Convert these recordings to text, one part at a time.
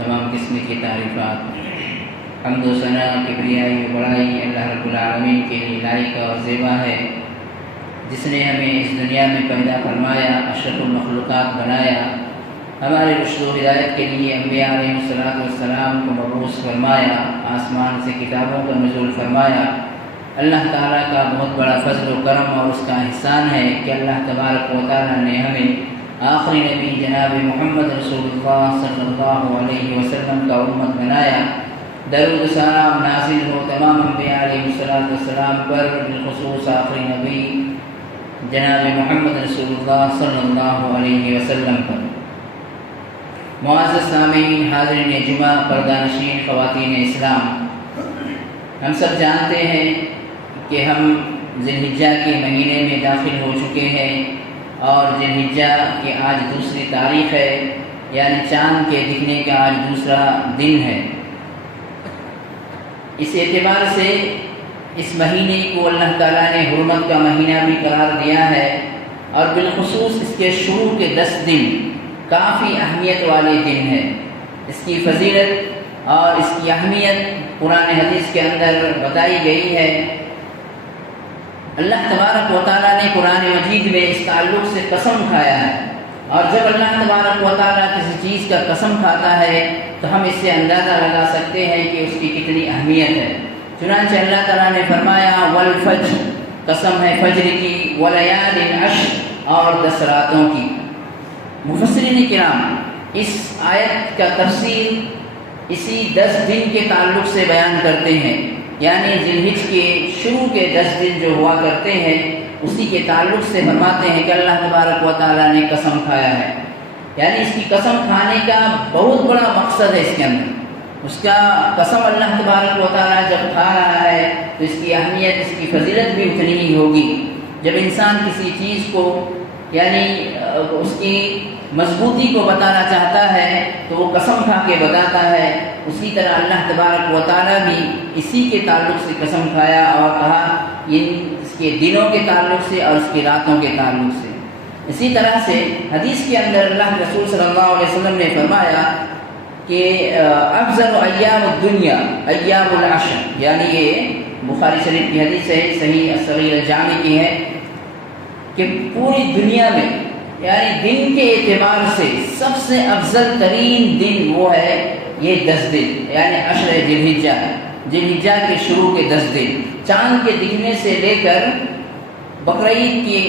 تمام قسم کی تعریفات، حمد و ثنا، کبریائی و بڑائی اللہ رب العالمین کے لیے لائق اور زیبا ہے، جس نے ہمیں اس دنیا میں پیدا فرمایا، اشرف المخلوقات بنایا، ہمارے رشد و ہدایت کے لیے انبیاء علیہ السلام کو مبعوث فرمایا، آسمان سے کتابوں کا نزول فرمایا۔ اللہ تعالیٰ کا بہت بڑا فضل و کرم اور اس کا احسان ہے کہ اللہ تبارک و تعالیٰ نے ہمیں آخری نبی جناب محمد رسول اللہ صلی اللہ علیہ وسلم کا امت بنایا۔ درود و سلام نازل ہو تمام انبیاء علیہ السلام پر، بالخصوص آخری نبی جناب محمد رسول اللہ صلی اللہ علیہ وسلم پر۔ معزز سامعین، حاضرین جمعہ، پردہ نشین خواتین اسلام، ہم سب جانتے ہیں کہ ہم ذی الحجہ کے مہینے میں داخل ہو چکے ہیں، اور ذی الحجہ کی آج دوسری تاریخ ہے، یعنی چاند کے دکھنے کا آج دوسرا دن ہے۔ اس اعتبار سے اس مہینے کو اللہ تعالیٰ نے حرمت کا مہینہ بھی قرار دیا ہے، اور بالخصوص اس کے شروع کے 10 دن کافی اہمیت والے دن ہیں۔ اس کی فضیلت اور اس کی اہمیت قرآن حدیث کے اندر بتائی گئی ہے۔ اللہ تبارک و تعالیٰ نے قرآن مجید میں اس تعلق سے قسم کھایا ہے، اور جب اللہ تبارک و تعالیٰ کسی چیز کا قسم کھاتا ہے تو ہم اس سے اندازہ لگا سکتے ہیں کہ اس کی کتنی اہمیت ہے۔ چنانچہ اللہ تعالیٰ نے فرمایا والفجر، قسم ہے فجر کی، ولیال عشر، اور 10 راتوں کی۔ مفسرین کرام اس آیت کا تفسیر اسی 10 دن کے تعلق سے بیان کرتے ہیں، یعنی ذی الحجہ کے شروع کے 10 دن جو ہوا کرتے ہیں اسی کے تعلق سے فرماتے ہیں کہ اللہ تبارک و تعالیٰ نے قسم کھایا ہے، یعنی اس کی قسم کھانے کا بہت بڑا مقصد ہے اس کے اندر۔ اس کا قسم اللہ تبارک و تعالیٰ جب کھا رہا ہے تو اس کی اہمیت، اس کی فضیلت بھی اتنی ہی ہوگی۔ جب انسان کسی چیز کو یعنی اس کی مضبوطی کو بتانا چاہتا ہے تو وہ قسم کھا کے بتاتا ہے، اسی طرح اللہ تبارک و تعالیٰ بھی اسی کے تعلق سے قسم کھایا اور کہا اس کے دنوں کے تعلق سے اور اس کی راتوں کے تعلق سے۔ اسی طرح سے حدیث کے اندر اللہ رسول صلی اللہ علیہ وسلم نے فرمایا کہ افضل ایام الدنیا ایام العشر، یعنی یہ بخاری شریف کی حدیث ہے، صحیح الصغیر الجامع کی ہے، کہ پوری دنیا میں یعنی دن کے اعتبار سے سب سے افضل ترین دن وہ ہے یہ 10 دن، یعنی عشر ذی الحجہ، ذی الحجہ کے شروع کے 10 دن، چاند کے دکھنے سے لے کر بقرعید کے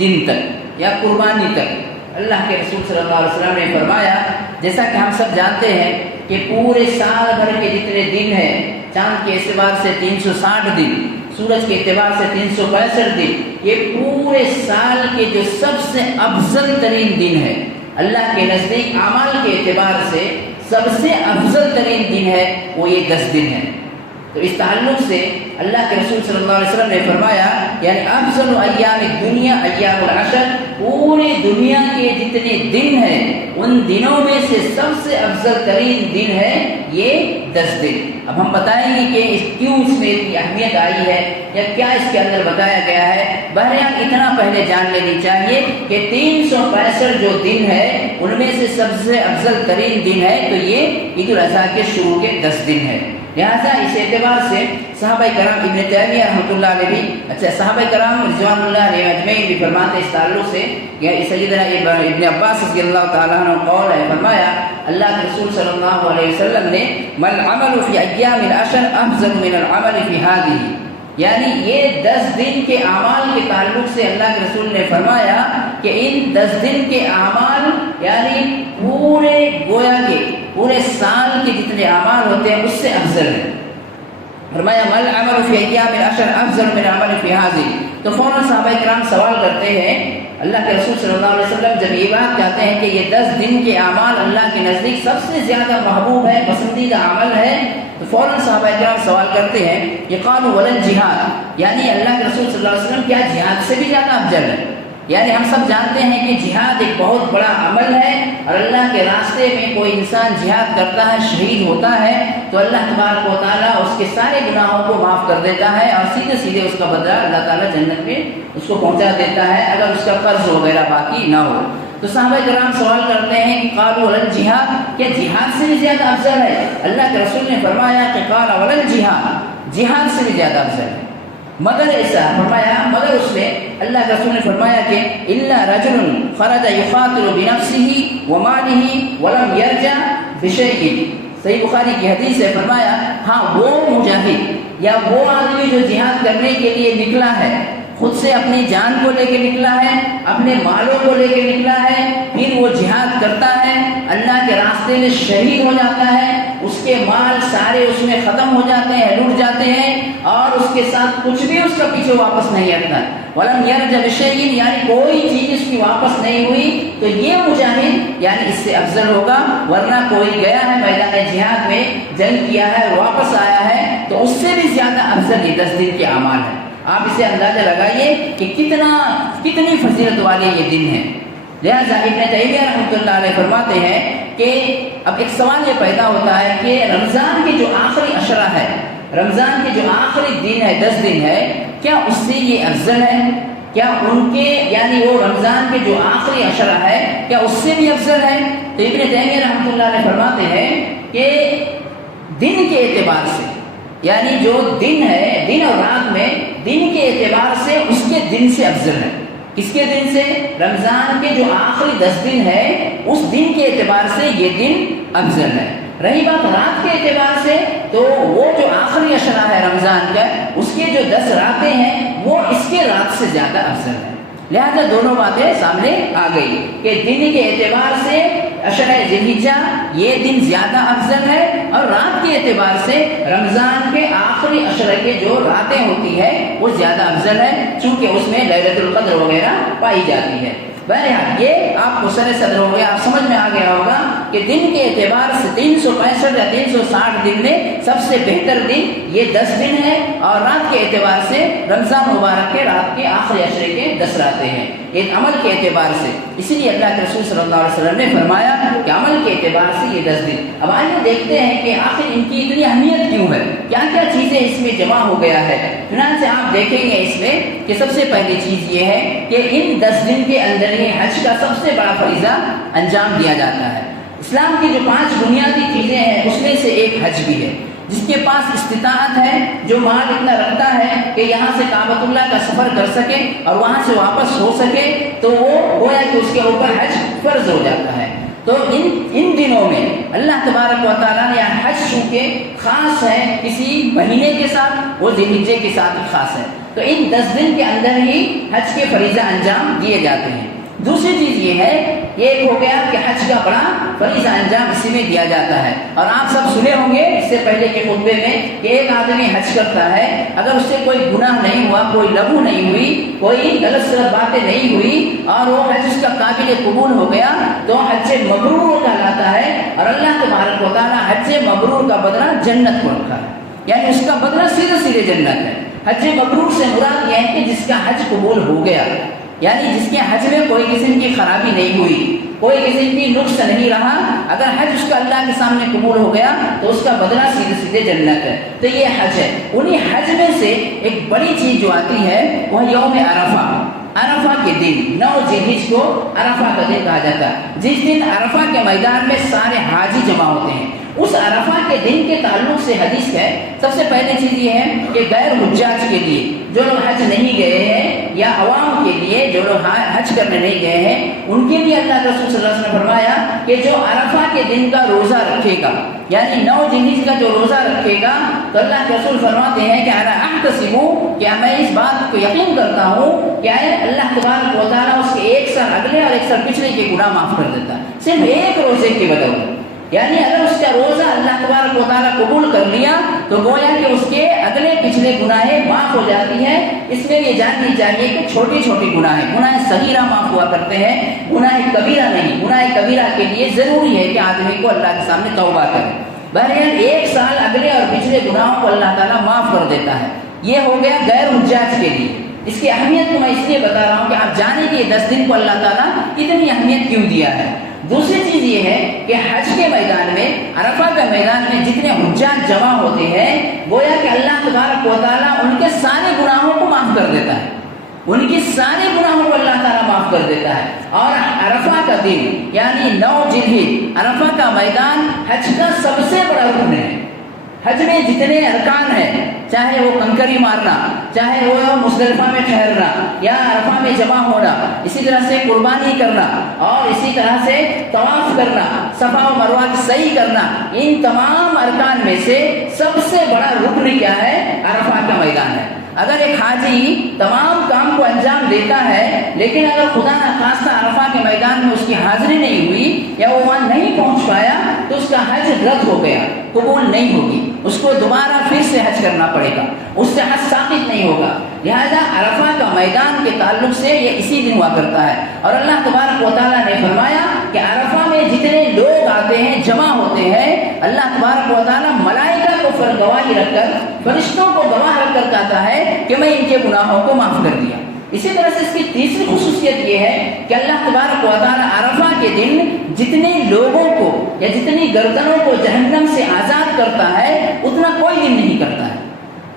دن تک یا قربانی تک۔ اللہ کے رسول صلی اللہ علیہ وسلم نے فرمایا، جیسا کہ ہم سب جانتے ہیں کہ پورے سال بھر کے جتنے دن ہیں، چاند کے اعتبار سے 360 دن، سورج کے اعتبار سے 365 دن، یہ پورے سال کے جو سب سے افضل ترین دن ہے، اللہ کے نزدیک اعمال کے اعتبار سے سب سے افضل ترین دن ہے وہ یہ 10 دن ہے۔ تو اس تعلق سے اللہ کے رسول صلی اللہ علیہ وسلم نے فرمایا یعنی افضل ایام الدنیا ایام العشر، پوری دنیا کے جتنے دن ہیں ان دنوں میں سے سب سے افضل ترین دن ہے یہ 10 دن۔ اب ہم بتائیں گے کہ کیوں اس میں اتنی اہمیت آئی ہے یا کیا اس کے اندر بتایا گیا ہے۔ بہرحال اتنا پہلے جان لینی چاہیے کہ 365 جو دن ہے ان میں سے سب سے افضل ترین دن ہے تو یہ عید الاضحیٰ کے شروع کے 10 دن ہے۔ لہٰذا اس اعتبار سے صحابہ کرام ابن تیمیہ رحمۃ اللہ علیہ بھی صحابہ کرام رضوان اللہ علیہ اجمعین بھی فرماتے اس تعلق سے کہ سیدنا ابن عباس رضی اللہ تعالیٰ عنہ قول ہے، فرمایا اللہ کے رسول صلی اللہ علیہ وسلم نے مَا الْعَمَلُ فِي أَيَّامِ الْعَشْرِ أَفْضَلُ مِنَ الْعَمَلِ فِي هَٰذِهِ، یعنی یہ 10 دن کے اعمال کے تعلق سے اللہ کے رسول نے فرمایا کہ ان 10 دن کے اعمال یعنی پورے گویا کے پورے سال کے جتنے اعمال ہوتے ہیں اس سے افضل ہے۔ فرمایا مَا الْعَمَلُ فِي أَيَّامِ الْعَشْرِ أَفْضَلُ مِنَ الْعَمَلِ فِي هَٰذِهِ، تو فوراً صحابہ کرام سوال کرتے ہیں، اللہ کے رسول صلی اللہ علیہ وسلم جب یہ بات کہتے ہیں کہ یہ 10 دن کے اعمال اللہ کے نزدیک سب سے زیادہ محبوب ہے، پسندیدہ عمل ہے، تو فوراً صحابہ کرام سوال کرتے ہیں یہ قالوا ولا الجہاد، یعنی اللہ کے رسول صلی اللہ علیہ وسلم کیا جہاد سے بھی زیادہ افضل ہے؟ یعنی ہم سب جانتے ہیں کہ جہاد ایک بہت بڑا عمل ہے، اور اللہ کے راستے میں کوئی انسان جہاد کرتا ہے، شہید ہوتا ہے تو اللہ تبارک و تعالیٰ اس کے سارے گناہوں کو معاف کر دیتا ہے اور سیدھے سیدھے اس کا بدلہ اللہ تعالیٰ جنت میں اس کو پہنچا دیتا ہے اگر اس کا قرض وغیرہ باقی نہ ہو۔ تو صحابہ کرام سوال کرتے ہیں کہ قالوا ولل جہاد، کیا جہاد سے بھی زیادہ افضل ہے؟ اللہ کے رسول نے فرمایا کہ قال ولل جہاد، جہاد سے بھی زیادہ افضل ہے۔ مگر ایسا فرمایا، مگر اس میں اللہ کے رسول نے فرمایا کہ الا رجل خرج یقاتل بنفسه وماله ولم يرجع بشيء، صحیح بخاری کی حدیث ہے، فرمایا ہاں وہ مجاہد یا وہ آدمی جو جہاد کرنے کے لیے نکلا ہے، خود سے اپنی جان کو لے کے نکلا ہے، اپنے مالوں کو لے کے نکلا ہے، پھر وہ جہاد کرتا ہے، اللہ کے راستے میں شہید ہو جاتا ہے، اس کے مال سارے اس میں ختم ہو جاتے ہیں، لوٹ جاتے ہیں، اور اس کے ساتھ کچھ بھی اس کا پیچھے واپس نہیں آتا، ولم یرجع بشیء، یعنی کوئی چیز اس کی واپس نہیں ہوئی، تو یہ مجاہد یعنی اس سے افضل ہوگا۔ ورنہ کوئی گیا ہے میدان جہاد میں، جنگ کیا ہے، واپس آیا ہے، تو اس سے بھی زیادہ افضل یہ 10 دن کے اعمال ہے۔ آپ اسے اندازہ لگائیے کہ کتنی فضیلت والے یہ دن ہیں۔ لہذا ابن تیمیہ رحمۃ اللہ علیہ فرماتے ہیں کہ اب ایک سوال یہ پیدا ہوتا ہے کہ رمضان کے جو آخری عشرہ ہے، رمضان کے جو آخری دن ہے، 10 دن ہے، کیا اس سے یہ افضل ہے؟ کیا ان کے یعنی وہ رمضان کے جو آخری عشرہ ہے کیا اس سے بھی افضل ہے؟ تو ابن تیمیہ رحمۃ اللہ علیہ فرماتے ہیں کہ دن کے اعتبار سے، یعنی جو دن ہے، دن اور رات میں دن کے اعتبار سے اس کے دن سے افضل ہے۔ کس کے دن سے؟ رمضان کے جو آخری 10 دن ہے اس دن کے اعتبار سے یہ دن افضل ہے۔ رہی بات رات کے اعتبار سے، تو وہ جو آخری عشرہ ہے رمضان کا، اس کے جو 10 راتیں ہیں وہ اس کے رات سے زیادہ افضل ہے۔ لہذا دونوں باتیں سامنے آ گئی کہ دن کے اعتبار سے عشرہ ذی الحجہ یہ دن زیادہ افضل ہے، اور رات کے اعتبار سے رمضان کے آخری عشرہ کے جو راتیں ہوتی ہے وہ زیادہ افضل ہے، چونکہ اس میں لیلۃ القدر وغیرہ پائی جاتی ہے۔ بہرحال یہ آپ کو سر صدر ہو گیا، آپ سمجھ میں آ گیا ہوگا کہ دن کے اعتبار سے 365 یا 360 دن میں سب سے بہتر دن یہ 10 دن ہے، اور رات کے اعتبار سے رمضان مبارک کے رات کے آخری عشرے کے 10 راتیں ہیں، ایک عمل کے اعتبار سے۔ اسی لیے اللہ کے رسول صلی اللہ علیہ وسلم نے فرمایا کہ عمل کے اعتبار سے یہ 10 دن۔ اب آئیے دیکھتے ہیں کہ آخر ان کی اتنی اہمیت کیوں ہے، کیا کیا چیزیں اس میں جمع ہو گیا ہے۔ چنانچہ آپ دیکھیں گے اس میں کہ سب سے پہلی چیز یہ ہے کہ ان 10 دن کے اندر ہی حج کا سب سے بڑا فریضہ انجام دیا جاتا ہے۔ اسلام کی جو 5 بنیادی چیزیں ہیں اس میں سے ایک حج بھی ہے۔ جس کے پاس استطاعت ہے، جو مال اتنا رکھتا ہے کہ یہاں سے کعبۃ اللہ کا سفر کر سکے اور وہاں سے واپس ہو سکے، تو وہ گویا کہ اس کے اوپر حج فرض ہو جاتا ہے۔ تو ان دنوں میں اللہ تبارک و تعالیٰ نے حج چونکہ خاص ہے کسی مہینے کے ساتھ، وہ ذی الحجہ کے ساتھ خاص ہے، تو ان 10 دن کے اندر ہی حج کے فریضہ انجام دیے جاتے ہیں۔ دوسری چیز یہ ہے، ایک ہو گیا کہ حج کا بڑا فریضہ انجام اسی میں دیا جاتا ہے، اور آپ سب سنے ہوں گے اس سے پہلے کے خطبے میں کہ ایک آدمی حج کرتا ہے، اگر اس سے کوئی گناہ نہیں ہوا، کوئی لغو نہیں ہوئی، کوئی غلط سلط باتیں نہیں ہوئی، اور وہ حج اس کا قابل قبول ہو گیا، تو حج مبرور کہلاتا ہے، اور اللہ تبارک و تعالیٰ حج مبرور کا بدلہ جنت کو رکھا ہے، یعنی اس کا بدلہ سیدھے جنت ہے۔ حج مبرور سے مراد یہ ہے کہ جس کا حج قبول ہو گیا، یعنی جس کے حج میں کوئی قسم کی خرابی نہیں ہوئی، کوئی قسم کی نقص نہیں رہا، اگر حج اس کا اللہ کے سامنے قبول ہو گیا تو اس کا بدلہ سیدھے جنت ہے۔ تو یہ حج ہے۔ انہی حج میں سے ایک بڑی چیز جو آتی ہے وہ یوم عرفہ، عرفہ کے دن، 9 ذی الحجہ کو عرفہ کا دن کہا جاتا ہے، جس دن عرفہ کے میدان میں سارے حاجی جمع ہوتے ہیں۔ اس عرفہ کے دن کے تعلق سے حدیث ہے، سب سے پہلی چیز یہ ہے کہ غیر حجاج کے لیے، جو لوگ حج نہیں گئے ہیں، یا عوام کے لیے جو لوگ حج کرنے نہیں گئے ہیں، ان کے لیے اللہ کے رسول صلی اللہ علیہ وسلم نے فرمایا کہ جو عرفہ کے دن کا روزہ رکھے گا، یعنی 9 ذی الحجہ کا جو روزہ رکھے گا، تو اللہ کے رسول فرماتے ہیں کہ انا احتسب، کیا میں اس بات کو یقین کرتا ہوں کہ اللہ تبارک و تعالیٰ اس کے 1 سال اگلے اور 1 سال پچھلے کے گناہ معاف کر دیتا ہے، صرف ایک روزے کی بدولت۔ یعنی اگر اس کا روزہ اللہ تبارک و تعالیٰ قبول کر لیا تو گویا کہ اس کے اگلے پچھلے گناہیں معاف ہو جاتی ہیں۔ اس میں یہ جاننی چاہیے کہ چھوٹی چھوٹی گناہ صغیرہ معاف ہوا کرتے ہیں، گناہ کبیرہ نہیں۔ گناہ کبیرہ کے لیے ضروری ہے کہ آدمی کو اللہ کے سامنے توبہ کرے۔ بہرحال 1 سال اگلے اور پچھلے گناہوں کو اللہ تعالیٰ معاف کر دیتا ہے۔ یہ ہو گیا غیر حجاج کے لیے۔ اس کی اہمیت کو میں اس لیے بتا رہا ہوں کہ آپ جانیں کہ 10 دن کو اللہ تعالیٰ اتنی اہمیت کیوں دیا ہے۔ دوسری چیز یہ ہے کہ حج کے میدان میں، عرفہ کے میدان میں جتنے حجاج جمع ہوتے ہیں، گویا کہ اللہ تبارک و تعالیٰ ان کے سارے گناہوں کو معاف کر دیتا ہے۔ ان کی سارے گناہوں کو اللہ تعالیٰ معاف کر دیتا ہے. اور عرفہ کا دن یعنی 9 ذوالحجہ، عرفہ کا میدان حج کا سب سے بڑا رکن ہے. حج میں جتنے ارکان ہیں، چاہے وہ کنکری مارنا، چاہے وہ مزدلفہ میں ٹھہرنا یا عرفہ میں جمع ہونا، اسی طرح سے قربانی کرنا اور اسی طرح سے طواف کرنا، صفا و مروہ کی سعی کرنا، ان تمام ارکان میں سے سب سے بڑا رکن کیا ہے؟ عرفہ کا میدان ہے. اگر ایک حاجی تمام کام کو انجام دیتا ہے لیکن اگر خدا نخواستہ عرفہ کے میدان میں اس کی حاضری نہیں ہوئی یا وہ وہاں نہیں پہنچ پایا تو اس کا حج رد ہو گیا، قبول نہیں ہوگی، اس کو دوبارہ پھر سے حج کرنا پڑے گا، اس سے حج ثابت نہیں ہوگا. لہذا عرفہ کا میدان کے تعلق سے یہ اسی دن ہوا کرتا ہے. اور اللہ تبارک و تعالیٰ نے فرمایا کہ عرفہ میں جتنے لوگ آتے ہیں، جمع ہوتے ہیں، اللہ تبارک و تعالیٰ ملائکہ کو گواہی رکھ کر، فرشتوں کو گواہ رکھ کر کہتا ہے کہ میں ان کے گناہوں کو معاف کر دیا. اسی طرح سے اس کی تیسری خصوصیت یہ ہے کہ اللہ تبارک و تعالیٰ عرفہ کے دن جتنے لوگوں کو یا جتنی گردنوں کو جہنم سے آزاد کرتا ہے اتنا کوئی دن نہیں کرتا ہے.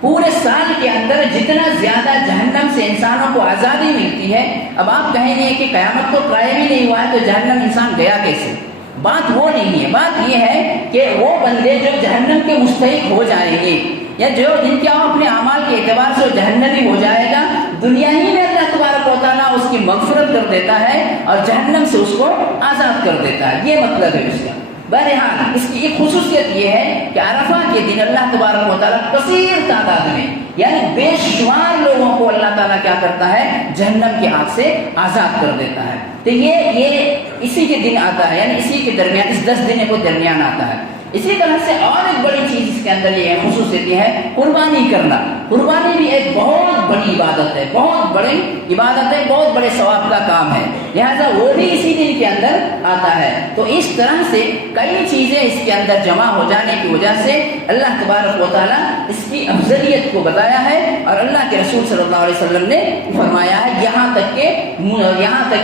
پورے سال کے اندر جتنا زیادہ جہنم سے انسانوں کو آزادی ملتی ہے. اب آپ کہیں گے کہ قیامت تو قائم ہی نہیں ہوا ہے تو جہنم انسان گیا کیسے؟ بات وہ نہیں ہے. بات یہ ہے کہ وہ بندے جو جہنم کے مستحق ہو جائیں گے یا جو جن کے اپنے اعمال کے اعتبار سے جہنمی ہو جائے گا، دنیا ہی میں اللہ تبارک و تعالیٰ اس کی مغفرت کر دیتا ہے اور جہنم سے اس کو آزاد کر دیتا ہے. یہ مطلب ہے اس کا. بہرحال اس کی ایک خصوصیت یہ ہے کہ عرفہ کے دن اللہ تبارک و تعالیٰ کثیر تعداد میں یعنی بے شمار لوگوں کو اللہ تعالیٰ کیا کرتا ہے؟ جہنم کی آگ سے آزاد کر دیتا ہے. تو یہ اسی کے دن آتا ہے، یعنی اسی کے درمیان، اس 10 دن کو درمیان آتا ہے. اسی طرح سے اور ایک بڑی چیز اس کے اندر یہ خصوصیت یہ ہے قربانی کرنا. قربانی بھی ایک بہت بڑی عبادت ہے، بہت بڑی عبادت ہے، بہت بڑے ثواب کا کام ہے. لہذا وہ بھی اسی دن کے اندر آتا ہے. تو اس طرح سے کئی چیزیں اس کے اندر جمع ہو جانے کی وجہ سے اللہ تبارک و تعالیٰ اس کی افضلیت کو بتایا ہے اور اللہ کے رسول صلی اللہ علیہ وسلم نے فرمایا ہے یہاں تک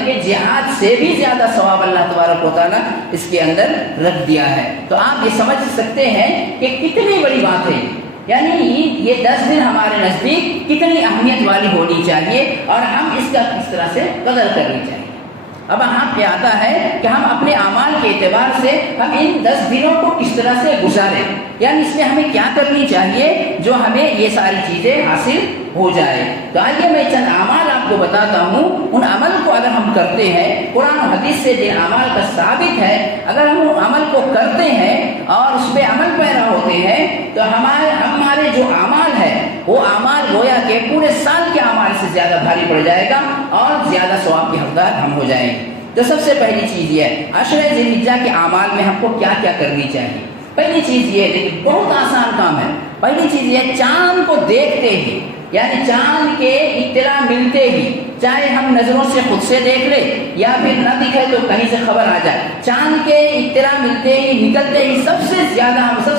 کہ جہاد سے بھی زیادہ ثواب اللہ تبارک و تعالیٰ اس کے اندر رکھ دیا ہے. تو آپ یہ سمجھ سکتے ہیں کہ کتنی بڑی بات ہے، یعنی یہ 10 دن ہمارے نزدیک کتنی اہمیت والی ہونی چاہیے اور ہم اس کا کس طرح سے قدر کرنی چاہیے. اب یہاں پہ آتا ہے کہ ہم اپنے اعمال کے اعتبار سے ہم ان 10 دنوں کو کس طرح سے گزاریں، یعنی اس میں ہمیں کیا کرنی چاہیے جو ہمیں یہ ساری چیزیں حاصل ہو جائے. تو آئیے میں چند اعمال آپ کو بتاتا ہوں. ان عمل کو اگر ہم کرتے ہیں، قرآن و حدیث سے جن اعمال کا ثابت ہے، اگر ہم عمل کو کرتے ہیں اور اس پہ عمل پیرا ہوتے ہیں تو ہمارے جو اعمال ہے وہ اعمال گویا کہ پورے سال کے اعمال سے زیادہ بھاری پڑ جائے گا اور زیادہ ثواب کے حقدار ہم ہو جائیں گے. تو سب سے پہلی چیز یہ ہے عشرہ ذی الحجہ کے اعمال میں ہم کو کیا کیا کرنی چاہیے. پہلی چیز یہ ہے، لیکن بہت آسان کام ہے. پہلی چیز یہ ہے چاند کو دیکھتے ہی، یعنی چاند کے اطلاع ملتے ہی، چاہے ہم نظروں سے خود سے دیکھ لیں یا پھر نہ دکھے تو کہیں سے خبر آ جائے، چاند کے اطلاع ملتے ہی، نکلتے ہی سب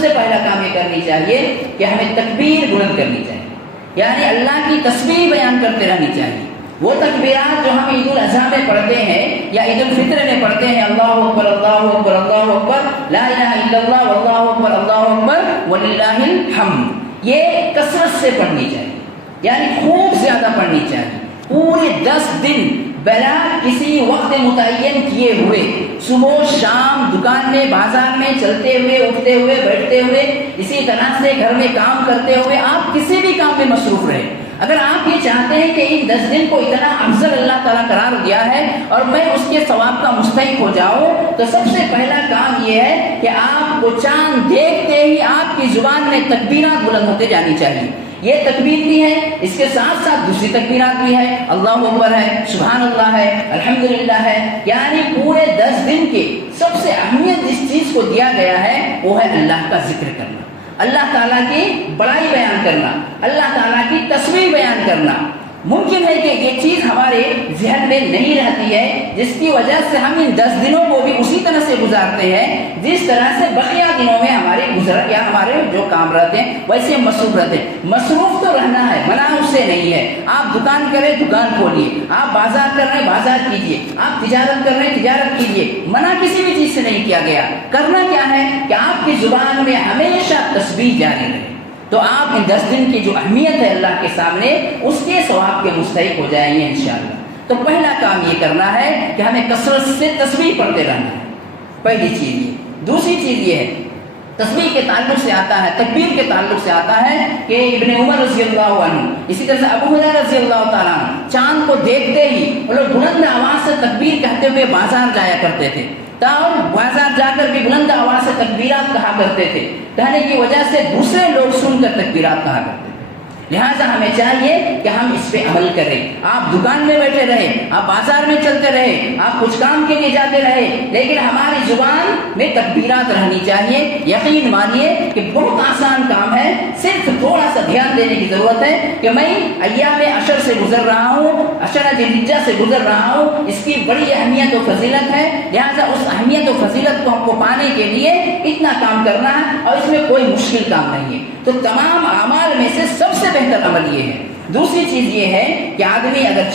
سے پہلا کام یہ کرنی چاہیے کہ ہمیں تکبیر بلند کرنی چاہیے، یعنی اللہ کی تسبیح بیان کرتے رہنی چاہیے. وہ تکبیرات جو ہم عید الاضحیٰ میں پڑھتے ہیں یا عید الفطر میں پڑھتے ہیں، اللہ اکبر اللہ اکبر اللہ اکبر لا الہ الا اللہ واللہ اکبر اللہ اکبر وللہ الحمد، یہ کثرت سے پڑھنی چاہیے، یعنی خوب زیادہ پڑھنی چاہیے. پورے 10 دن بلا کسی وقت متعین کیے ہوئے، صبح شام دکان میں بازار میں چلتے ہوئے، اٹھتے ہوئے، بیٹھتے ہوئے، اسی طرح سے گھر میں کام کرتے ہوئے آپ کسی بھی کام میں مصروف رہیں. اگر آپ یہ چاہتے ہیں کہ ان 10 دن کو اتنا افضل اللہ تعالیٰ قرار دیا ہے اور میں اس کے ثواب کا مستحق ہو جاؤں، تو سب سے پہلا کام یہ ہے کہ آپ کو چاند دیکھتے ہی آپ کی زبان میں تکبیرات بلند ہوتے جانی چاہیے. یہ تکبیر بھی ہے، اس کے ساتھ ساتھ دوسری تکبیرات بھی ہے، اللہ اکبر ہے، سبحان اللہ ہے، الحمدللہ ہے. یعنی پورے 10 دن کے سب سے اہمیت جس چیز کو دیا گیا ہے وہ ہے اللہ کا ذکر کرنا، اللہ تعالیٰ کی بڑائی بیان کرنا، اللہ تعالیٰ کی تسبیح بیان کرنا. ممکن ہے کہ یہ چیز ہمارے ذہن میں نہیں رہتی ہے، جس کی وجہ سے ہم ان 10 دنوں کو بھی اسی طرح سے گزارتے ہیں جس طرح سے بقیہ دنوں میں ہمارے گزر یا ہمارے جو کام رہتے ہیں ویسے مصروف رہتے ہیں. مصروف تو رہنا ہے، منع اس سے نہیں ہے. آپ دکان کریں دکان کھولیے، آپ بازار کر رہے ہیں بازار کیجیے، آپ تجارت کر رہے ہیں تجارت کیجیے. منع کسی بھی چیز سے نہیں کیا گیا. کرنا کیا ہے کہ آپ کی زبان میں ہمیشہ تسبیح جاری رہے، تو آپ ان 10 دن کی جو اہمیت ہے اللہ کے سامنے اس کے ثواب کے مستحق ہو جائیں گے انشاءاللہ۔ تو پہلا کام یہ کرنا ہے کہ ہمیں کثرت سے تسبیح پڑھتے رہنا ہے، پہلی چیز یہ۔ دوسری چیز یہ ہے، تسبیح کے تعلق سے آتا ہے، تکبیر کے تعلق سے آتا ہے کہ ابن عمر رضی اللہ عنہ، اسی طرح سے ابو ہریرہ رضی اللہ تعالیٰ عنہ چاند کو دیکھتے ہی وہ لوگ بلند آواز سے تکبیر کہتے ہوئے بازار جایا کرتے تھے، اور بازار جا کر بھی بلند آواز سے تکبیرات کہا کرتے تھے، کہنے کی وجہ سے دوسرے لوگ سن کر تکبیرات کہا کرتے تھے۔ لہٰذا ہمیں چاہیے کہ ہم اس پہ عمل کریں۔ آپ دکان میں بیٹھے رہے، آپ بازار میں چلتے رہے، آپ کچھ کام کے لیے جاتے رہے، لیکن ہماری زبان میں تکبیرات رہنی چاہیے۔ یقین مانیے کہ بہت آسان کام ہے، صرف تھوڑا سا دھیان دینے کی ضرورت ہے کہ میں ایام عشر سے گزر رہا ہوں، عشرہ ذی الحجہ سے گزر رہا ہوں، اس کی بڑی اہمیت و فضیلت ہے، لہٰذا اس اہمیت و فضیلت کو ہم کو پانے کے لیے اتنا کام کرنا ہے، اور اس میں کوئی مشکل کام نہیں ہے۔ تو تمام اعمال میں سے سب سے بہتر عمل یہ ہے۔ دوسری چیز یہ ہے کہ آدمی اگر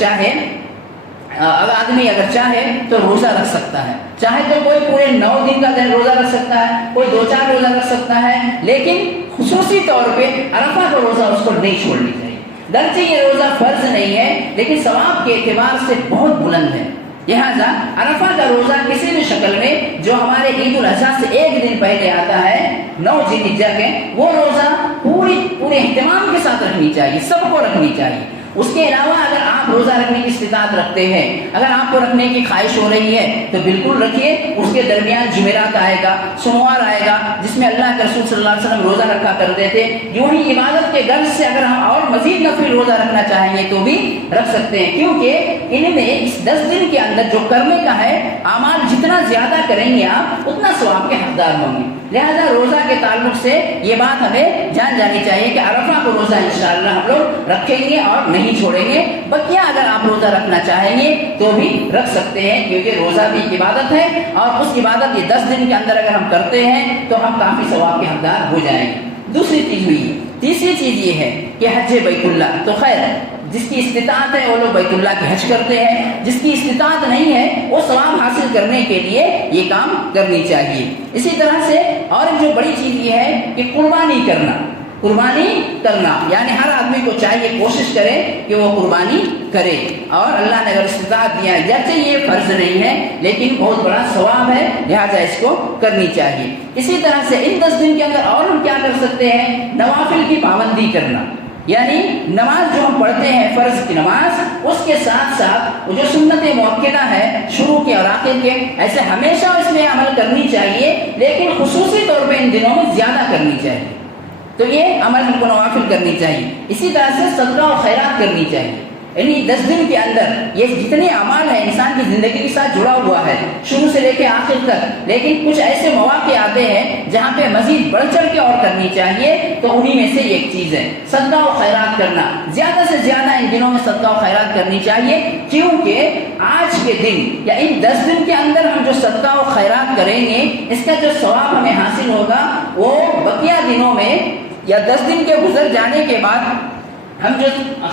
چاہے تو روزہ رکھ سکتا ہے، چاہے تو کوئی پورے 9 دن کا روزہ رکھ سکتا ہے، کوئی 2-4 روزہ رکھ سکتا ہے، لیکن خصوصی طور پہ عرفہ کا روزہ اس کو نہیں چھوڑنی چاہیے۔ گرچہ یہ روزہ فرض نہیں ہے لیکن ثواب کے اعتبار سے بہت بلند ہے، لہٰذا عرفہ کا روزہ کسی بھی شکل میں جو ہمارے عید الاضحیٰ سے 1 دن پہلے آتا ہے 9 ذی الحجہ کے، وہ روزہ پورے اہتمام کے ساتھ رکھنی چاہیے، سب کو رکھنی چاہیے۔ اس کے علاوہ اگر آپ روزہ رکھنے کی استطاعت رکھتے ہیں، اگر آپ کو رکھنے کی خواہش ہو رہی ہے تو بالکل رکھیے۔ اس کے درمیان جمعرات آئے گا، سوموار آئے گا، جس میں اللہ کے رسول صلی اللہ علیہ وسلم روزہ رکھا کرتے تھے۔ یوں ہی عبادت کے غرض سے اگر ہم اور مزید نفل روزہ رکھنا چاہیں گے تو بھی رکھ سکتے ہیں، کیونکہ ان میں اس 10 دن کے اندر جو کرنے کا ہے، اعمال جتنا زیادہ کریں گے آپ اتنا ثواب کے حقدار ہوں گے۔ لہذا روزہ کے تعلق سے یہ بات ہمیں جان جانی چاہیے کہ عرفہ کو روزہ انشاءاللہ ہم لوگ رکھیں گے اور نہیں چھوڑیں گے۔ بقیہ اگر آپ روزہ رکھنا چاہیں گے تو بھی رکھ سکتے ہیں، کیونکہ روزہ بھی ایک عبادت ہے، اور اس عبادت یہ 10 دن کے اندر اگر ہم کرتے ہیں تو ہم کافی ثواب کے حقدار ہو جائیں گے۔ دوسری چیز ہوئی، تیسری چیز یہ ہے کہ حج بیت اللہ، تو خیر جس کی استطاعت ہے وہ لوگ بیت اللہ کے حج کرتے ہیں، جس کی استطاعت نہیں ہے وہ ثواب حاصل کرنے کے لیے یہ کام کرنی چاہیے۔ اسی طرح سے اور جو بڑی چیز یہ ہے کہ قربانی کرنا، یعنی ہر آدمی کو چاہیے کوشش کرے کہ وہ قربانی کرے، اور اللہ نے اگر استطاعت دیا ہے، جیسے یہ فرض نہیں ہے لیکن بہت بڑا ثواب ہے، لہٰذا اس کو کرنی چاہیے۔ اسی طرح سے ان 10 دن کے اندر اور ہم کیا کر سکتے ہیں، نوافل کی پابندی کرنا، یعنی نماز جو ہم پڑھتے ہیں فرض کی نماز، اس کے ساتھ ساتھ وہ جو سنت مؤکدہ ہے شروع کے اور آخر کے، ایسے ہمیشہ اس میں عمل کرنی چاہیے، لیکن خصوصی طور پہ ان دنوں میں زیادہ کرنی چاہیے۔ تو یہ عمل ہم کو نوافل کرنی چاہیے۔ اسی طرح سے صدقہ و خیرات کرنی چاہیے، یعنی 10 دن کے اندر یہ جتنے اعمال ہیں انسان کی زندگی کے ساتھ جڑا ہوا ہے شروع سے لے کے آخر تک، لیکن کچھ ایسے مواقع آتے ہیں جہاں پہ مزید بڑھ چڑھ کے اور کرنی چاہیے، تو انہی میں سے ایک چیز ہے صدقہ و خیرات کرنا۔ زیادہ سے زیادہ ان دنوں میں صدقہ و خیرات کرنی چاہیے، کیونکہ آج کے دن یا ان 10 دن کے اندر ہم جو صدقہ و خیرات کریں گے، اس کا جو ثواب ہمیں حاصل ہوگا وہ بقیہ دنوں میں یا 10 دن کے گزر جانے کے بعد ہم جو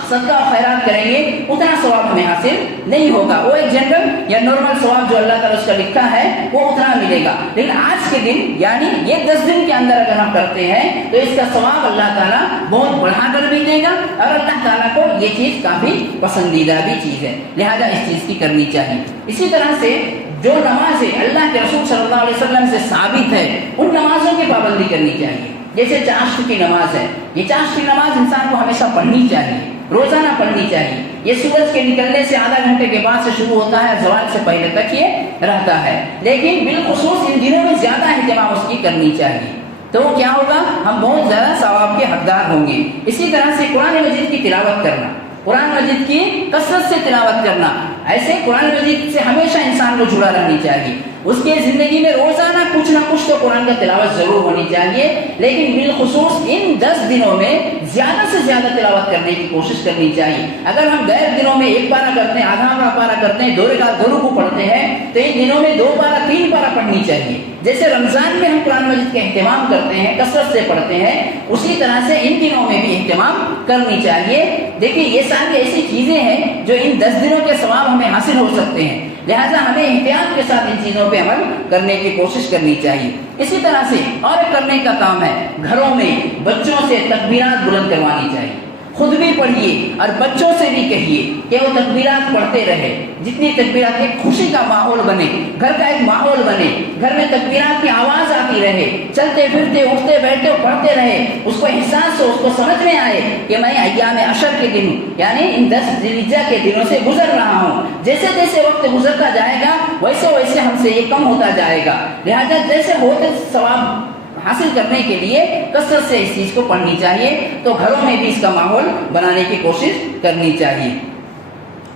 صدقہ و خیرات کریں گے اتنا ثواب ہمیں حاصل نہیں ہوگا۔ وہ ایک جنرل یا نارمل ثواب جو اللہ تعالیٰ اس کا لکھا ہے وہ اتنا ملے گا، لیکن آج کے دن یعنی یہ 10 دن کے اندر اگر ہم کرتے ہیں تو اس کا ثواب اللہ تعالیٰ بہت بڑھا کر بھی دے گا، اور اللہ تعالیٰ کو یہ چیز کافی پسندیدہ بھی چیز ہے، لہذا اس چیز کی کرنی چاہیے۔ اسی طرح سے جو نمازیں اللہ کے رسول صلی اللہ علیہ وسلم سے ثابت ہے ان نمازوں کی پابندی کرنی چاہیے۔ جیسے چاشت کی نماز ہے، یہ چاشت کی نماز انسان کو ہمیشہ پڑھنی چاہیے، روزانہ پڑھنی چاہیے۔ یہ سورج کے نکلنے سے آدھا گھنٹے کے بعد سے شروع ہوتا ہے، زوال سے پہلے تک یہ رہتا ہے، لیکن بالخصوص ان دنوں میں زیادہ اہتمام اس کی کرنی چاہیے، تو وہ کیا ہوگا، ہم بہت زیادہ ثواب کے حقدار ہوں گے۔ اسی طرح سے قرآن مجید کی تلاوت کرنا، قرآن مجید کی کثرت سے تلاوت کرنا، ایسے قرآن مجید سے ہمیشہ انسان کو جڑا رہنی چاہیے۔ اس کے زندگی میں روزانہ کچھ نہ کچھ تو قرآن کا تلاوت ضرور ہونی چاہیے، لیکن بالخصوص ان 10 دنوں میں زیادہ سے زیادہ تلاوت کرنے کی کوشش کرنی چاہیے۔ اگر ہم غیر دنوں میں 1 پارہ کرتے ہیں، آدھا پارہ کرتے ہیں، 2 رکعت 2 رکوع پڑھتے ہیں، تو ان دنوں میں 2 پارہ 3 پارہ پڑھنی چاہیے۔ جیسے رمضان میں ہم قرآن مجید کا اہتمام کرتے ہیں، کثرت سے پڑھتے ہیں، اسی طرح سے ان دنوں میں بھی اہتمام کرنی چاہیے۔ دیکھیے یہ ساری ایسی چیزیں ہیں جو ان 10 دنوں کے ثواب ہمیں حاصل ہو سکتے ہیں، لہٰذا ہمیں احتیاط کے ساتھ ان چیزوں پہ عمل کرنے کی کوشش کرنی چاہیے۔ اسی طرح سے اور ایک کرنے کا کام ہے، گھروں میں بچوں سے تکبیرات بلند کروانی چاہیے۔ خود بھی پڑھیے اور بچوں سے بھی کہیے کہ وہ تکبیرات پڑھتے رہے، جتنی تکبیرات، ایک خوشی کا ماحول بنے، گھر کا ایک ماحول بنے، گھر میں تکبیرات کی آواز آتی رہے، چلتے پھرتے اٹھتے بیٹھتے پڑھتے رہے، اس کو احساس ہو، اس کو سمجھ میں آئے کہ میں ایام عشر کے دن یعنی ان 10 ذی الحجہ کے دنوں سے گزر رہا ہوں۔ جیسے جیسے وقت گزرتا جائے گا ویسے ویسے ہم سے یہ کم ہوتا جائے گا، لہذا جیسے ہوتے ثواب حاصل کرنے کے لیے کثرت سے اس چیز کو پڑھنی چاہیے، تو گھروں میں بھی اس کا ماحول بنانے کی کوشش کرنی چاہیے۔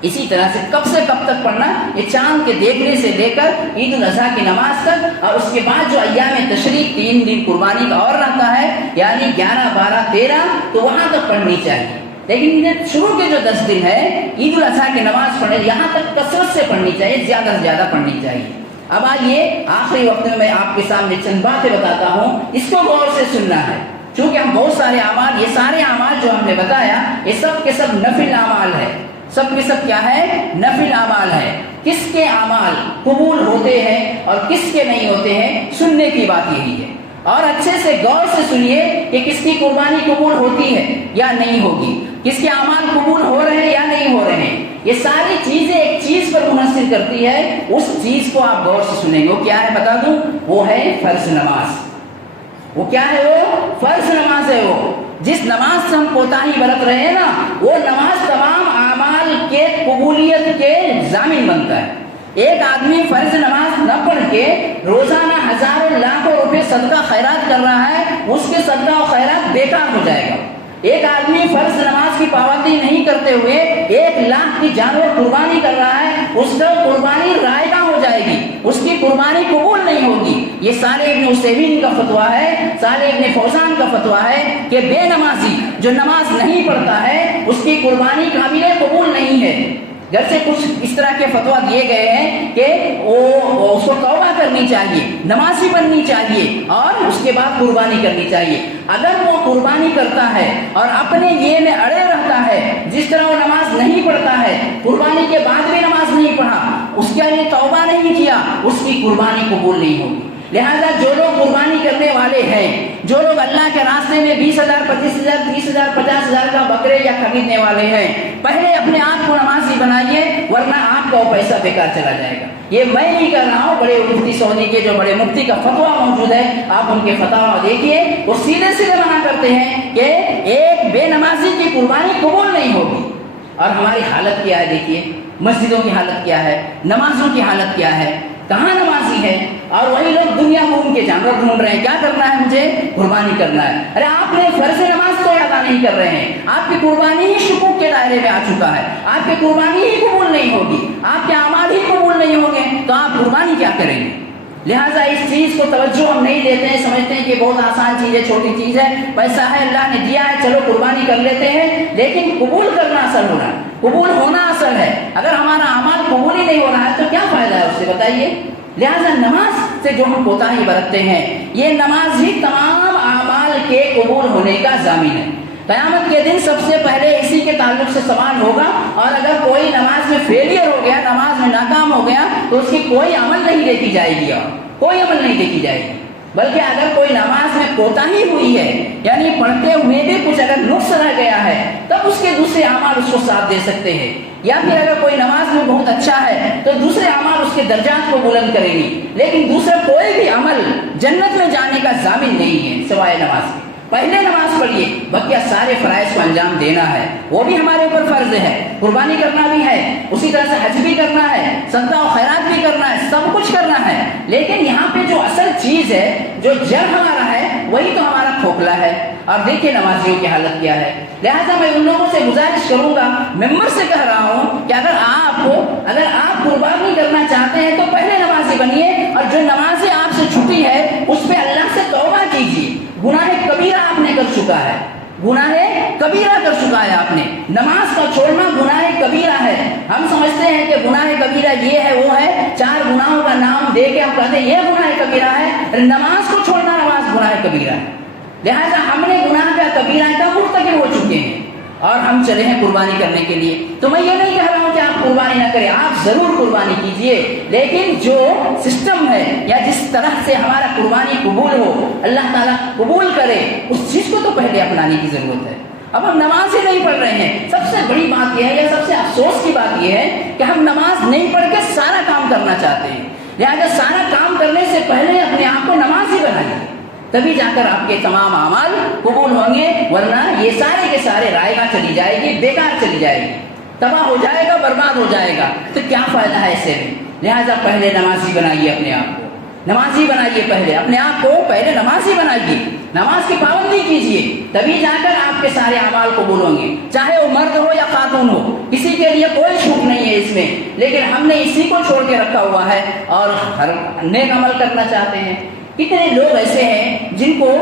اسی طرح سے کب تک پڑھنا، یہ چاند کے دیکھنے سے لے کر عید الاضحیٰ کی نماز تک، اور اس کے بعد جو ایام تشریق 3 دن قربانی کا اور رہتا ہے یعنی 11، 12، 13، تو وہاں تک پڑھنی چاہیے۔ لیکن شروع کے جو 10 دن ہے عید الاضحیٰ کی نماز پڑھنے، یہاں تک کثرت سے پڑھنی چاہیے، زیادہ سے زیادہ پڑھنی چاہیے۔ اب آئیے آخری وقت میں آپ کے سامنے چند باتیں بتاتا ہوں، اس کو غور سے سننا ہے، چونکہ ہم بہت سارے اعمال، یہ سارے اعمال جو ہم نے بتایا یہ سب کے سب نفل اعمال ہے، سب کے سب کیا ہے؟ نفل اعمال ہے۔ کس کے اعمال قبول ہوتے ہیں اور کس کے نہیں ہوتے ہیں، سننے کی بات یہی ہے۔ اور اچھے سے غور سے سنیے کہ کس کی قربانی قبول ہوتی ہے یا نہیں ہوگی، کس کے اعمال قبول ہو رہے ہیں یا نہیں ہو رہے ہیں۔ یہ ساری چیزیں ایک چیز پر منحصر کرتی ہے، اس چیز کو آپ غور سے سنیں گے۔ وہ کیا ہے بتا دوں، وہ ہے فرض نماز۔ وہ کیا ہے؟ وہ فرض نماز ہے۔ وہ جس نماز سے ہم کوتاہی برت رہے ہیں نا، وہ نماز تمام اعمال کے قبولیت کے ضامن بنتا ہے۔ ایک آدمی فرض نماز نہ پڑھ کے روزانہ ہزاروں لاکھوں روپے صدقہ خیرات کر رہا ہے، اس کے صدقہ و خیرات بیکار ہو جائے گا۔ ایک آدمی فرض نماز کی پابندی نہیں کرتے ہوئے 1 لاکھ کی جانور قربانی کر رہا ہے، اس کا قربانی رائگاں ہو جائے گی، اس کی قربانی قبول نہیں ہوگی۔ یہ صالح ابن عثیمین کا فتویٰ ہے، صالح ابن فوزان کا فتویٰ ہے کہ بے نمازی جو نماز نہیں پڑھتا ہے اس کی قربانی قابل قبول نہیں ہے۔ گھر سے کچھ اس طرح کے فتویٰ دیے گئے ہیں کہ اس کو توبہ کرنی چاہیے، نمازی بننی چاہیے اور اس کے بعد قربانی کرنی چاہیے۔ اگر وہ قربانی کرتا ہے اور اپنے یہ میں اڑے رہتا ہے، جس طرح وہ نماز نہیں پڑھتا ہے، قربانی کے بعد بھی نماز نہیں پڑھا، اس کے لیے توبہ نہیں کیا، اس کی قربانی قبول نہیں ہوگی۔ لہذا جو لوگ قربانی کرنے والے ہیں، جو لوگ اللہ کے راستے میں 20,000، 25,000، 30,000، 50,000 کا بکرے یا خریدنے والے ہیں، پہلے اپنے آپ کو نمازی بنائیے، ورنہ آپ کا وہ پیسہ بیکار چلا جائے گا۔ یہ میں نہیں کر رہا ہوں، بڑے مفتی سعودی کے جو بڑے مفتی کا فتویٰ موجود ہے، آپ ان کے فتاویٰ دیکھیے، وہ سیدھے سیدھے منع کرتے ہیں کہ ایک بے نمازی کی قربانی قبول نہیں ہوگی۔ اور ہماری حالت کیا ہے دیکھیے، مسجدوں کی حالت کیا ہے، نمازوں کی حالت کیا ہے، کہاں نمازی ہے؟ اور وہی لوگ دنیا گھوم کے جانور ڈھونڈ رہے ہیں، کیا کرنا ہے مجھے؟ قربانی کرنا ہے۔ ارے آپ نے فرض نماز تو ادا نہیں کر رہے ہیں، آپ کی قربانی ہی شکوک کے دائرے میں آ چکا ہے، آپ کی قربانی ہی قبول نہیں ہوگی، آپ کے اعمال ہی قبول نہیں ہوں گے، تو آپ قربانی کیا کریں گے؟ لہٰذا اس چیز کو توجہ ہم نہیں دیتے ہیں، سمجھتے ہیں کہ بہت آسان چیز ہے، چھوٹی چیز ہے، پیسہ ہے اللہ نے دیا ہے، چلو قربانی کر لیتے ہیں، لیکن قبول کرنا اصل ہونا، قبول ہونا اصل ہے۔ اگر ہمارا اعمال قبول ہی نہیں ہو رہا ہے تو کیا فائدہ ہے اس سے، بتائیے۔ لہٰذا نماز سے جو ہم کوتاہی برتتے ہیں، یہ نماز ہی تمام اعمال کے قبول ہونے کا ضامن ہے۔ قیامت کے دن سب سے پہلے اسی کے تعلق سے سوال ہوگا، اور اگر کوئی نماز میں فیلئر ہو گیا، نماز میں ناکام ہو گیا، تو اس کی کوئی عمل نہیں دیکھی جائے گی، اور کوئی عمل نہیں دیکھی جائے گی، بلکہ اگر کوئی نماز میں کوتاہی ہوئی ہے، یعنی پڑھتے ہوئے بھی کچھ اگر نقص رہ گیا ہے، تب اس کے دوسرے اعمال اس کو ساتھ دے سکتے ہیں، یا پھر اگر کوئی نماز میں بہت اچھا ہے تو دوسرے اعمال اس کے درجات کو بلند کریں گی، لیکن دوسرا کوئی بھی عمل جنت میں جانے کا ضامن نہیں ہے سوائے نماز کے۔ پہلے نماز پڑھیے، بقیہ سارے فرائض کو انجام دینا ہے، وہ بھی ہمارے اوپر فرض ہے، قربانی کرنا بھی ہے، اسی طرح سے حج بھی کرنا ہے، صدقہ و خیرات بھی کرنا ہے، سب کچھ کرنا ہے، لیکن یہاں پہ جو اصل چیز ہے، جو جڑ ہمارا ہے، وہی تو ہمارا کھوکھلا ہے۔ اور دیکھیے نمازیوں کی حالت کیا ہے۔ لہٰذا میں ان لوگوں سے گزارش کروں گا، ممبر سے کہہ رہا ہوں کہ اگر آپ قربانی کرنا چاہتے ہیں تو پہلے نمازی بنیے، اور جو نمازیں آپ سے چھٹی ہے اس پہ اللہ سے توبہ کیجیے۔ گناہ کبیرہ آپ نے کر چکا ہے، گناہ کبیرہ کر چکا ہے آپ نے، نماز کا چھوڑنا گناہ کبیرہ ہے۔ ہم سمجھتے ہیں کہ گناہ کبیرہ یہ ہے وہ ہے، 4 گناہوں کا نام دے کے ہم کہتے ہیں یہ گناہ کبیرہ ہے، نماز کو چھوڑنا نماز گناہ کبیرہ ہے۔ لہٰذا ہم نے گناہ کا کبیرہ کا مرتکب ہو چکے ہیں، اور ہم چلے ہیں قربانی کرنے کے لیے. تو میں یہ نہیں کہہ رہا ہوں کہ آپ قربانی نہ کریں، آپ ضرور قربانی کیجئے، لیکن جو سسٹم ہے یا جس طرح سے ہمارا قربانی قبول ہو، اللہ تعالیٰ قبول کرے، اس چیز کو تو پہلے اپنانے کی ضرورت ہے. اب ہم نماز ہی نہیں پڑھ رہے ہیں. سب سے بڑی بات یہ ہے یا سب سے افسوس کی بات یہ ہے کہ ہم نماز نہیں پڑھ کے سارا کام کرنا چاہتے ہیں. لہٰذا سارا کام کرنے سے پہلے اپنے آپ کو نماز ہی بنائیے، تبھی جا کر آپ کے تمام اعمال قبول ہوں گے. ورنہ یہ سارے کے سارے رائے گاہ چلی جائے گی، بیکار چلی جائے گی، تباہ ہو جائے گا، برباد ہو جائے گا. تو کیا فائدہ ہے اسے بھی؟ لہٰذا پہلے نمازی بنائیے اپنے آپ کو، نمازی بنائیے، پہلے اپنے آپ کو پہلے نمازی بنائیے، نماز کی پابندی کیجیے، تبھی جا کر آپ کے سارے اعمال قبول ہوں گے. چاہے وہ مرد ہو یا خاتون ہو، کسی کے لیے کوئی چھوٹ نہیں ہے اس میں. لیکن ہم نے اسی کو چھوڑ کے رکھا ہوا ہے اور ہر نیک عمل کرنا چاہتے ہیں. کتنے لوگ ایسے ہیں جن کو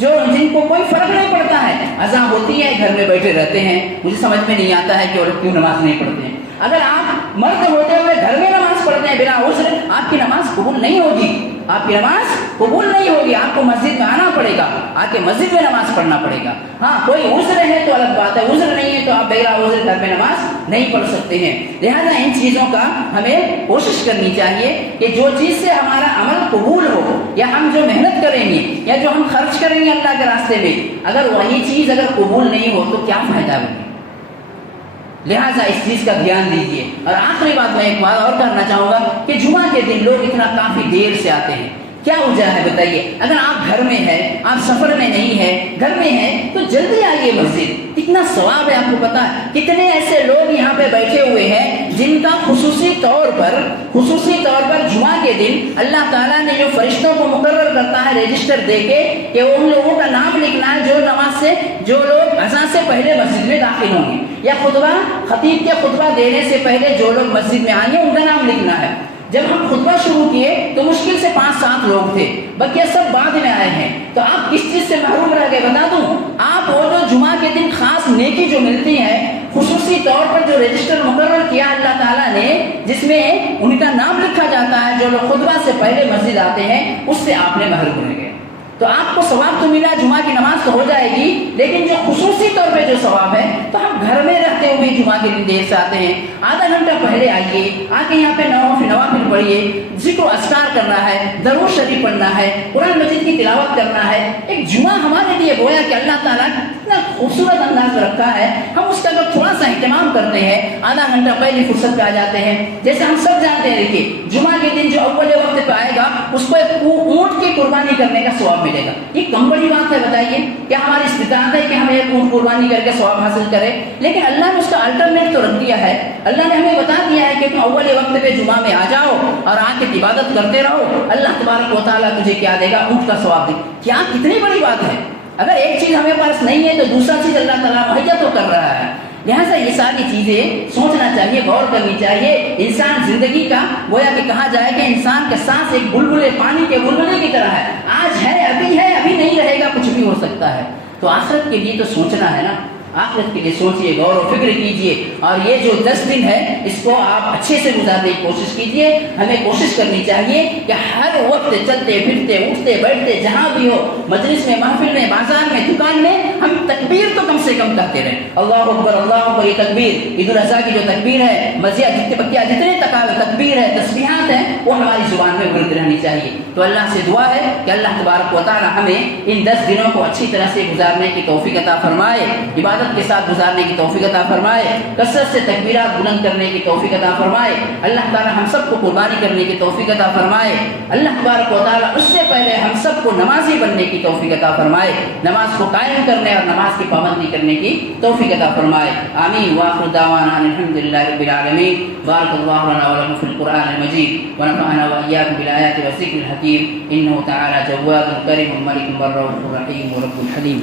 جن کو کوئی فرق نہیں پڑتا ہے، اذان ہوتی ہے گھر میں بیٹھے رہتے ہیں. مجھے سمجھ میں نہیں آتا ہے کہ وہ لوگ کیوں نماز نہیں پڑھتے ہیں. اگر آپ مرد ہوتے ہوئے گھر میں نماز پڑھتے ہیں بلا عذر، آپ کی نماز قبول نہیں ہوگی، آپ کی نماز قبول نہیں ہوگی. آپ کو مسجد میں آنا پڑے گا، آ کے مسجد میں نماز پڑھنا پڑے گا. ہاں کوئی عذر ہے تو الگ بات ہے، عذر نہیں ہے تو آپ بلا عذر گھر میں نماز نہیں پڑھ سکتے ہیں. لہذا ان چیزوں کا ہمیں کوشش کرنی چاہیے کہ جو چیز سے ہمارا عمل قبول ہو، یا ہم جو محنت کریں گے یا جو ہم خرچ کریں گے اللہ کے راستے میں، اگر وہی چیز اگر قبول نہیں ہو تو کیا فائدہ ہوگا؟ لہٰذا اس چیز کا دھیان دیجیے. اور آخری بات میں ایک بات اور کرنا چاہوں گا کہ جمعہ کے دن لوگ اتنا کافی دیر سے آتے ہیں. کیا وجہ ہے بتائیے؟ اگر آپ گھر میں ہیں، آپ سفر میں نہیں ہے، گھر میں ہیں، تو جلدی آئیے مسجد. کتنا ثواب ہے آپ کو پتا ہے. کتنے ایسے لوگ یہاں پہ بیٹھے ہوئے ہیں جن کا خصوصی طور پر جمعہ کے دن اللہ تعالیٰ نے جو فرشتوں کو مقرر کرتا ہے رجسٹر دے کے کہ ان لوگوں کا نام لکھنا ہے جو لوگ اذان سے پہلے مسجد میں داخل ہوں گے، یا خطیب کے خطبہ دینے سے پہلے جو لوگ مسجد میں آئیں گے ان کا نام لکھنا ہے. جب ہم خطبہ شروع کیے تو مشکل سے 5-7 لوگ تھے، بقیہ سب بعد میں آئے ہیں. تو آپ کس چیز سے محروم رہ گئے بتا دوں؟ آپ وہ جو جمعہ کے دن خاص نیکی جو ملتی ہے، خصوصی طور پر جو رجسٹر مقرر کیا اللہ تعالیٰ نے جس میں ان کا نام لکھا جاتا ہے جو لوگ خطبہ سے پہلے مسجد آتے ہیں، اس سے آپ نے محروم رہ گئے. تو آپ کو ثواب تو ملا، جمعہ کی نماز تو ہو جائے گی، لیکن جو خصوصی طور پہ جو ثواب ہے، تو ہم گھر میں رہتے ہوئے جمعہ کے دن دیر سے آتے ہیں، آدھا گھنٹہ پہلے آئیے، آ کے یہاں پہ نوافل پڑھیے، ذکر و اذکار کرنا ہے، درود شریف پڑھنا ہے، قرآن مجید کی تلاوت کرنا ہے. ایک جمعہ ہمارے لیے گویا کہ اللہ تعالیٰ اتنا خوبصورت انداز میں رکھا ہے. ہم اس کا اگر تھوڑا سا اہتمام کرتے ہیں، آدھا گھنٹہ پہلے فرصت پہ آ جاتے ہیں. جیسے ہم سب جانتے ہیں، دیکھیے جمعہ کے دن جو اول وقت پہ آئے گا اس کو ایک اونٹ کی قربانی کرنے کا ثواب ملے گا. یہ کم بڑی بات ہے بتائیے؟ کیا ہماری استطاعت ہے کہ ہم ایک اونٹ قربانی کر کے ثواب حاصل کریں؟ لیکن اللہ نے اس کا الٹرنیٹ تو رکھ دیا ہے. اللہ نے ہمیں بتا دیا ہے کہ تم اول وقت پہ جمعہ میں آ جاؤ اور آ کے عبادت کرتے رہو، اللہ تبارک و تعالیٰ تجھے کیا دے گا؟ اونٹ کا ثواب دے. کیا کتنی بڑی بات ہے. اگر ایک چیز ہمیں پاس نہیں ہے تو دوسرا چیز اللہ تعالیٰ مہیا تو کر رہا ہے. لہٰذا یہ ساری چیزیں سوچنا چاہیے، غور کرنی چاہیے. انسان زندگی کا گویا کہ کہا جائے کہ انسان کے سانس ایک بلبلے، پانی کے بلبلے کی طرح ہے. آج ہے، ابھی نہیں رہے گا، کچھ بھی ہو سکتا ہے. تو آخرت کے لیے تو سوچنا ہے نا. آخرت کے لیے سوچیے، غور و فکر کیجیے. اور یہ جو 10 دن ہے اس کو آپ اچھے سے گزارنے کی کوشش کیجیے. ہمیں کوشش کرنی چاہیے کہ ہر وقت چلتے پھرتے اٹھتے بیٹھتے جہاں بھی ہو، مجلس میں، محفل میں، بازار میں، دکان میں، ہم تکبیر تو کم سے کم کہتے رہیں. اللہ اکبر، اللہ اکبر. یہ تکبیر عید الاضحیٰ کی جو تکبیر ہے، مزید جتنے تکبیر ہے، تسبیحات ہیں، وہ ہماری زبان میں ورد رہنی چاہیے. تو اللہ سے دعا ہے کہ اللہ تبارک و تعالی ہمیں ان 10 دنوں کو اچھی طرح سے گزارنے کی توفیق عطا فرمائے، عبادت کے ساتھ گزارنے کی توفیق عطا فرمائے، کثرت سے تکبیرات بلند کرنے کی توفیق عطا فرمائے. اللہ تعالی ہم سب کو قربانی کرنے کی توفیق عطا فرمائے. اللہ تبارک و تعالی اس سے پہلے ہم سب کو نمازی بننے کی توفیق عطا فرمائے، نماز کو قائم کرنے اور نماز کی پابندی کرنے کی توفیق عطا فرمائے. آمین. وآخر دعوانا الحمدللہ رب العالمین. بارک اللہ لنا ولکم فی القرآن المجید ونفعنا وإياكم بالآیات والذکر الحکیم. انہ تعالی جواد کریم ملک بر رؤوف رحیم ورب الحلیم.